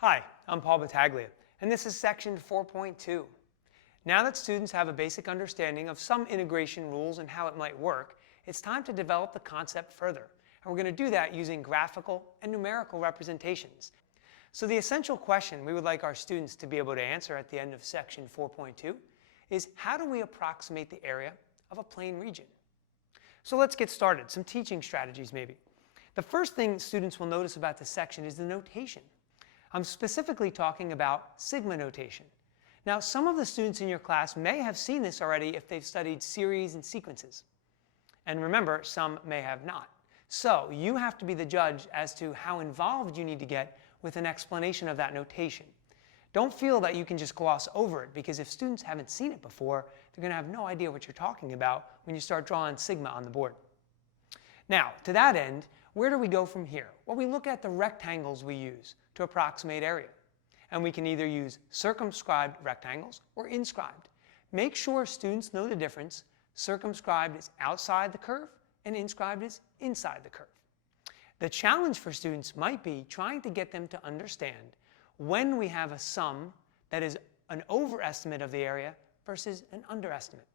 Hi, I'm Paul Battaglia, and this is section 4.2. Now that students have a basic understanding of some integration rules and how it might work, it's time to develop the concept further. And we're going to do that using graphical and numerical representations. So the essential question we would like our students to be able to answer at the end of section 4.2 is, how do we approximate the area of a plane region? So let's get started. Some teaching strategies maybe. The first thing students will notice about this section is the notation. I'm specifically talking about sigma notation. Now, some of the students in your class may have seen this already if they've studied series and sequences. And remember, some may have not. So you have to be the judge as to how involved you need to get with an explanation of that notation. Don't feel that you can just gloss over it, because if students haven't seen it before, they're going to have no idea what you're talking about when you start drawing sigma on the board. Now, to that end, where do we go from here? Well, we look at the rectangles we use to approximate area. And we can either use circumscribed rectangles or inscribed. Make sure students know the difference. Circumscribed is outside the curve and inscribed is inside the curve. The challenge for students might be trying to get them to understand when we have a sum that is an overestimate of the area versus an underestimate.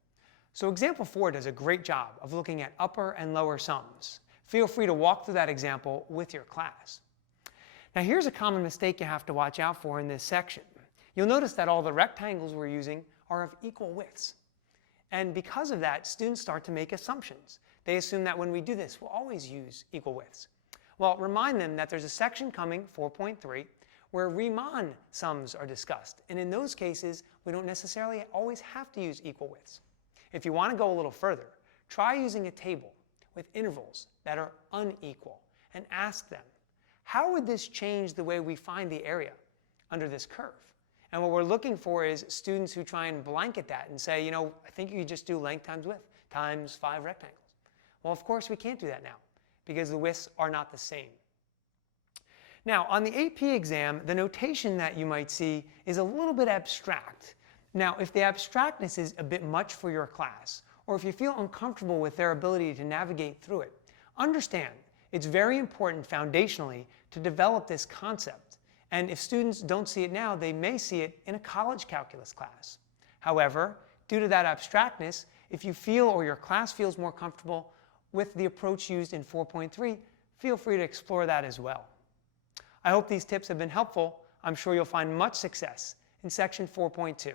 So example 4 does a great job of looking at upper and lower sums. Feel free to walk through that example with your class. Now here's a common mistake you have to watch out for in this section. You'll notice that all the rectangles we're using are of equal widths. And because of that, students start to make assumptions. They assume that when we do this, we'll always use equal widths. Well, remind them that there's a section coming, 4.3, where Riemann sums are discussed. And in those cases, we don't necessarily always have to use equal widths. If you want to go a little further, try using a table with intervals that are unequal and ask them, how would this change the way we find the area under this curve? And what we're looking for is students who try and blanket that and say, I think you could just do length times width times 5 rectangles. Well, of course we can't do that now because the widths are not the same. Now, on the AP exam, the notation that you might see is a little bit abstract. Now, if the abstractness is a bit much for your class, or if you feel uncomfortable with their ability to navigate through it, understand it's very important foundationally to develop this concept. And if students don't see it now, they may see it in a college calculus class. However, due to that abstractness, if you feel or your class feels more comfortable with the approach used in 4.3, feel free to explore that as well. I hope these tips have been helpful. I'm sure you'll find much success in section 4.2.